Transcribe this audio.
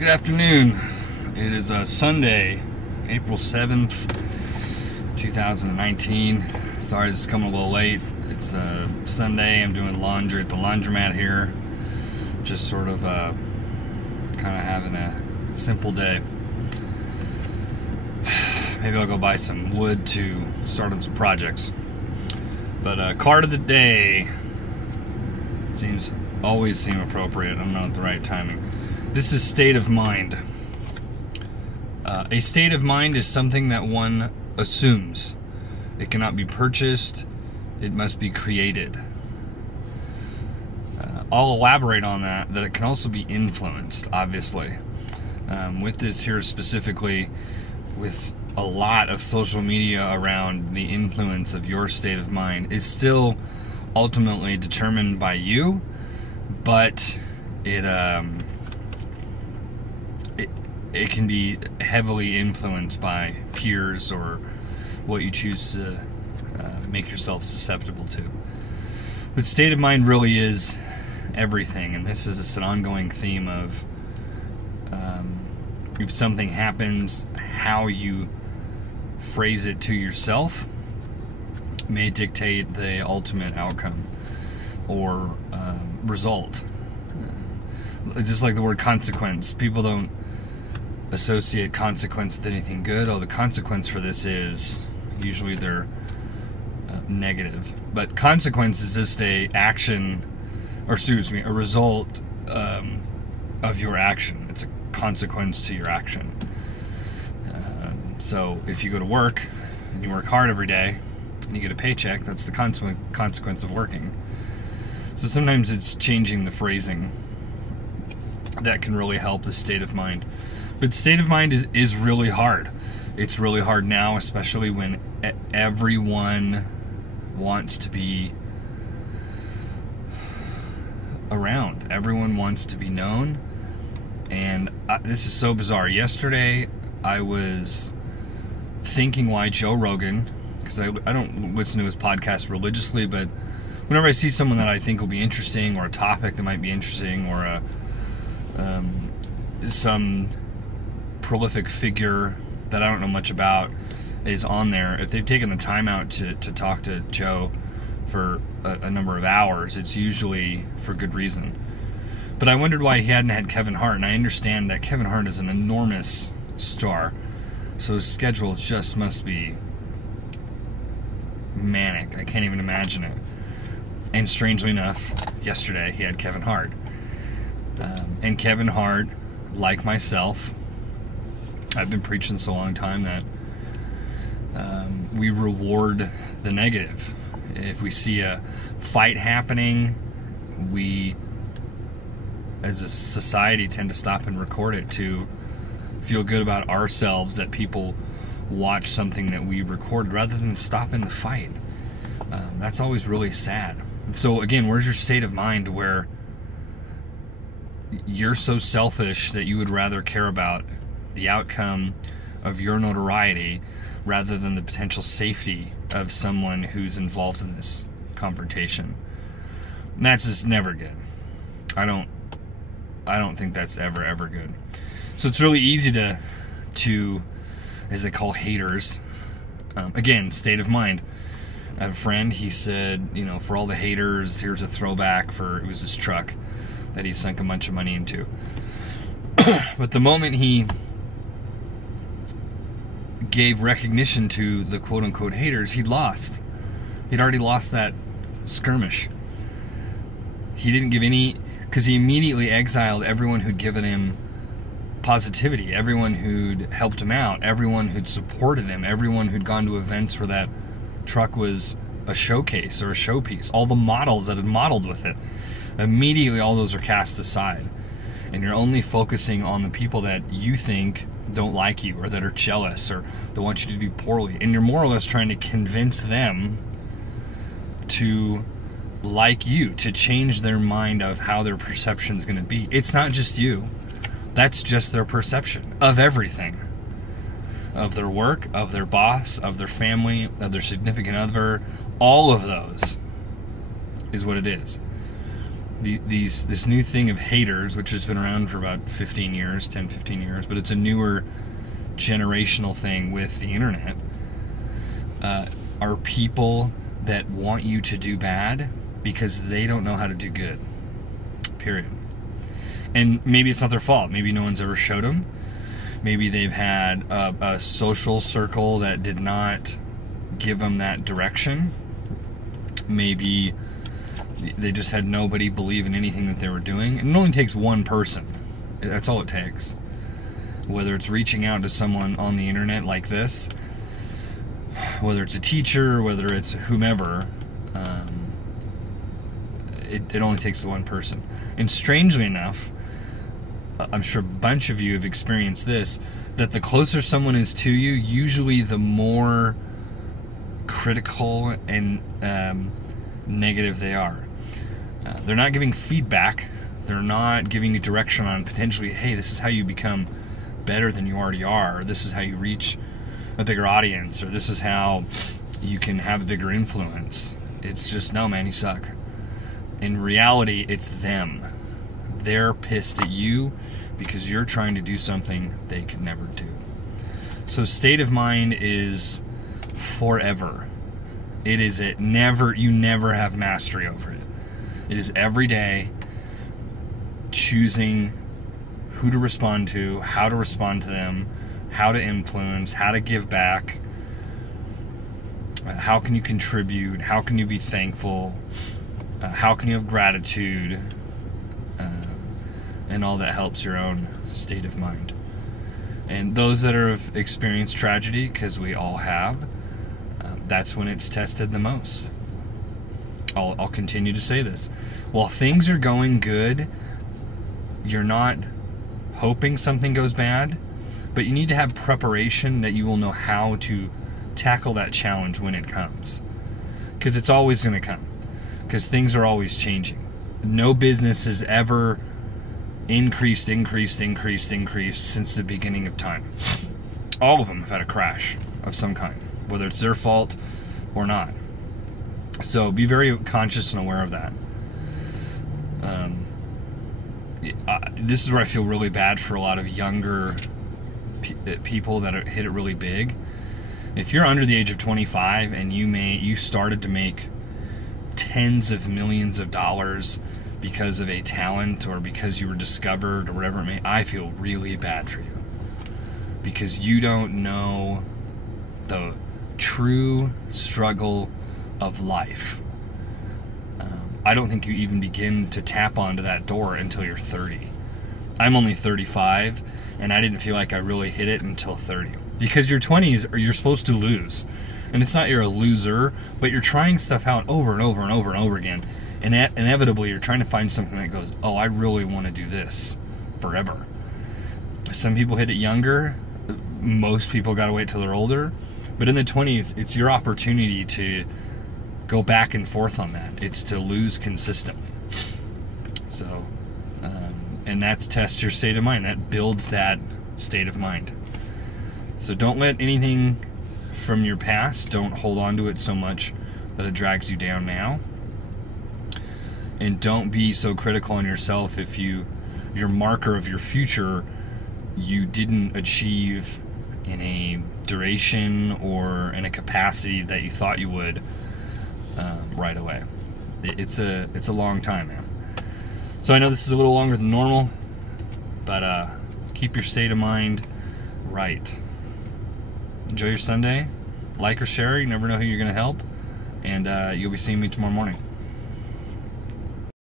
Good afternoon. It is Sunday, April 7th, 2019. Sorry, this is coming a little late. It's Sunday. I'm doing laundry at the laundromat here. Just sort of kind of having a simple day. Maybe I'll go buy some wood to start on some projects. But card of the day always seem appropriate. I'm not at the right timing. This is state of mind. A state of mind is something that one assumes. It cannot be purchased. It must be created. I'll elaborate on that it can also be influenced, obviously. With this here specifically, with a lot of social media around the influence of your state of mind is still ultimately determined by you, but it can be heavily influenced by peers or what you choose to make yourself susceptible to. But state of mind really is everything, and this is just an ongoing theme of if something happens, how you phrase it to yourself may dictate the ultimate outcome or result. Just like the word consequence, people don't associate consequence with anything good. Oh, the consequence for this is usually they're negative. But consequence is just a result of your action. It's a consequence to your action. So if you go to work and you work hard every day and you get a paycheck, that's the consequence of working. So sometimes it's changing the phrasing that can really help the state of mind. But state of mind is really hard. It's really hard now, especially when everyone wants to be around. Everyone wants to be known. And this is so bizarre. Yesterday, I was thinking why Joe Rogan, because I don't listen to his podcast religiously, but whenever I see someone that I think will be interesting, or a topic that might be interesting, or some prolific figure that I don't know much about is on there, if they've taken the time out to talk to Joe for a number of hours, it's usually for good reason. But I wondered why he hadn't had Kevin Hart, and I understand that Kevin Hart is an enormous star, so his schedule just must be manic. I can't even imagine it. And strangely enough, yesterday he had Kevin Hart. And Kevin Hart, like myself, I've been preaching so long time that we reward the negative. If we see a fight happening, we, as a society, tend to stop and record it to feel good about ourselves that people watch something that we recorded rather than stopping the fight. That's always really sad. So again, where's your state of mind where you're so selfish that you would rather care about the outcome of your notoriety rather than the potential safety of someone who's involved in this confrontation? And that's just never good. I don't think that's ever good. So it's really easy to as they call haters, again, state of mind. I have a friend, he said, for all the haters, here's a throwback it was his truck that he sunk a bunch of money into. But the moment he gave recognition to the quote-unquote haters, he'd lost. He'd already lost that skirmish. He didn't give any, because he immediately exiled everyone who'd given him positivity, everyone who'd helped him out, everyone who'd supported him, everyone who'd gone to events where that truck was a showcase or a showpiece, all the models that had modeled with it. Immediately all those are cast aside, and you're only focusing on the people that you think don't like you or that are jealous or that want you to do poorly, and you're more or less trying to convince them to like you, to change their mind of how their perception is going to be. It's not just you. That's just their perception of everything. Of their work, of their boss, of their family, of their significant other. All of those is what it is. this new thing of haters, which has been around for about 15 years, 10, 15 years, but it's a newer generational thing with the internet, are people that want you to do bad because they don't know how to do good. Period. And maybe it's not their fault. Maybe no one's ever showed them. Maybe they've had a social circle that did not give them that direction. Maybe they just had nobody believe in anything that they were doing. And it only takes one person. That's all it takes. Whether it's reaching out to someone on the internet like this, whether it's a teacher, whether it's whomever, it only takes the one person. And strangely enough, I'm sure a bunch of you have experienced this, that the closer someone is to you, usually the more critical and negative they are. They're not giving feedback. They're not giving you direction on potentially, hey, this is how you become better than you already are, or this is how you reach a bigger audience, or this is how you can have a bigger influence. It's just, no, man, you suck. In reality, it's them. They're pissed at you because you're trying to do something they could never do. So state of mind is forever. It is you never have mastery over it. It is every day choosing who to respond to, how to respond to them, how to influence, how to give back, how can you contribute, how can you be thankful, how can you have gratitude, and all that helps your own state of mind. And those that have experienced tragedy, because we all have, that's when it's tested the most. I'll continue to say this. While things are going good, you're not hoping something goes bad, but you need to have preparation that you will know how to tackle that challenge when it comes. Because it's always going to come. Because things are always changing. No business has ever increased since the beginning of time. All of them have had a crash of some kind, whether it's their fault or not. So be very conscious and aware of that. This is where I feel really bad for a lot of younger people that hit it really big. If you're under the age of 25 and you started to make tens of millions of dollars because of a talent or because you were discovered or whatever it may, I feel really bad for you, because you don't know the true struggle of life. I don't think you even begin to tap onto that door until you're 30. I'm only 35, and I didn't feel like I really hit it until 30. Because your 20s, you're supposed to lose. And it's not you're a loser, but you're trying stuff out over and over and over and over again. And inevitably, you're trying to find something that goes, oh, I really want to do this forever. Some people hit it younger. Most people got to wait till they're older. But in the 20s, it's your opportunity to go back and forth on that. It's to lose consistently. So, and that's test your state of mind. That builds that state of mind. So don't let anything from your past, don't hold on to it so much that it drags you down now. And don't be so critical on yourself if your marker of your future you didn't achieve in a duration or in a capacity that you thought you would right away. It's a long time, man. So I know this is a little longer than normal, but keep your state of mind right. Enjoy your Sunday. Like or share. You never know who you're going to help. And you'll be seeing me tomorrow morning.